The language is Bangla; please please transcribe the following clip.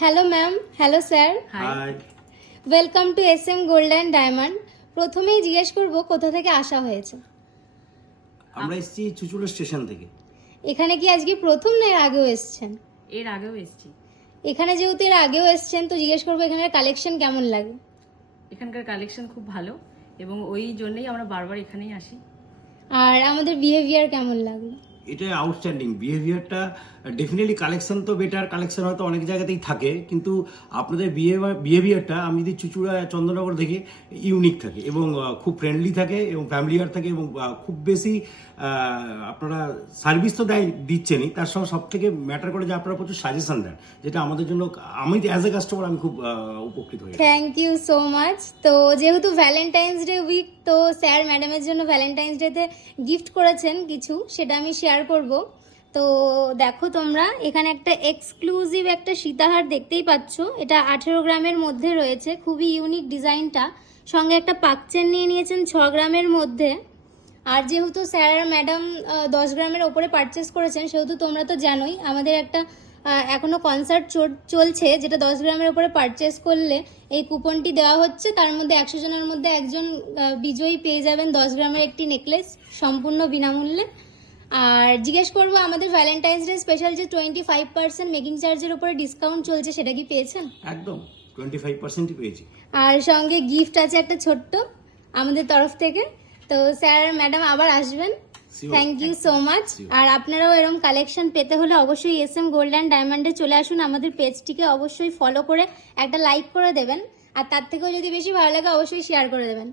Hello ma'am, hello sir, hi. Welcome to SM gold and diamond. প্রথমেই জিজ্ঞেস করব কোথা থেকে আসা হয়েছে। আমরা এসেছি চুচুড়া স্টেশন থেকে। এখানে কি আজকে প্রথম না এর আগেও এসেছেন? এর আগেও এসেছি। এখানে যেহেতু এর আগেও এসেছেন তো জিজ্ঞেস করবো এখানের কালেকশন কেমন লাগে। এখানকার কালেকশন খুব ভালো এবং ওই জন্যই আমরা বারবার এখানেই আসি। আর আমাদের বিহেভিয়ার কেমন লাগে? এটা আউটস্ট্যান্ডিং বিহেভিয়ারটা। ডেফিনেটলি কালেকশন তো বেটার, কালেকশন হয়তো অনেক জায়গাতেই থাকে, কিন্তু আপনাদের বিহেভিয়ারটা আমি যদি চুচুড়া চন্দননগর থেকে ইউনিক থাকে এবং খুব ফ্রেন্ডলি থাকে এবং ফ্যামিলিয়ার থাকে এবং খুব বেশি আপনারা সার্ভিস তো দিচ্ছেনই, তার সঙ্গে সব থেকে ম্যাটার করে যে আপনারা প্রচুর সাজেশন দেন, যেটা আমাদের জন্য আমি অ্যাজ এ কাস্টমার আমি খুব উপকৃত হই। Thank you so much. তো যেহেতু ভ্যালেন্টাইন্স ডে উইক, তো স্যার ম্যাডামের জন্য ভ্যালেন্টাইন্স ডেতে গিফট করেছেন কিছু, সেটা আমি শেয়ার করব। তো দেখো তোমরা এখানে একটা এক্সক্লুসিভ একটা সীতাহার দেখতেই পাচ্ছ। এটা 18 গ্রামের মধ্যে রয়েছে, খুবই ইউনিক ডিজাইনটা। সঙ্গে একটা পাকচেন নিয়ে নিয়েছেন 6 গ্রামের মধ্যে। আর যেহেতু স্যার আর ম্যাডাম 10 গ্রামের ওপরে পারচেস করেছেন, সেহেতু তোমরা তো জানোই আমাদের একটা এখনো কনসার্ট চলছে, যেটা 10 গ্রামের উপরে পারচেস করলে এই কুপনটি দেওয়া হচ্ছে। তার মধ্যে 100 জনের মধ্যে একজন বিজয়ী পেয়ে যাবেন 10 গ্রামের একটি নেকলেস সম্পূর্ণ বিনামূল্যে। আর জিজ্ঞেস করবো আমাদের ভ্যালেন্টাইন্স ডে স্পেশাল যে 25% মেকিং চার্জের উপরে ডিসকাউন্ট চলছে, সেটা কি পেয়েছেন? একদম 25%ই পেয়েছি। আর সঙ্গে গিফট আছে একটা ছোট্ট আমাদের তরফ থেকে। তো স্যার আর ম্যাডাম আবার আসবেন। Sure. Thank you so much. Sure. আর আপনারাও এরকম কালেকশন পেতে হলে অবশ্যই SM গোল্ড অ্যান্ড ডায়মন্ডে চলে আসুন। আমাদের পেজটিকে অবশ্যই ফলো করে একটা লাইক করে দেবেন, আর তার থেকেও যদি বেশি ভালো লাগে অবশ্যই শেয়ার করে দেবেন।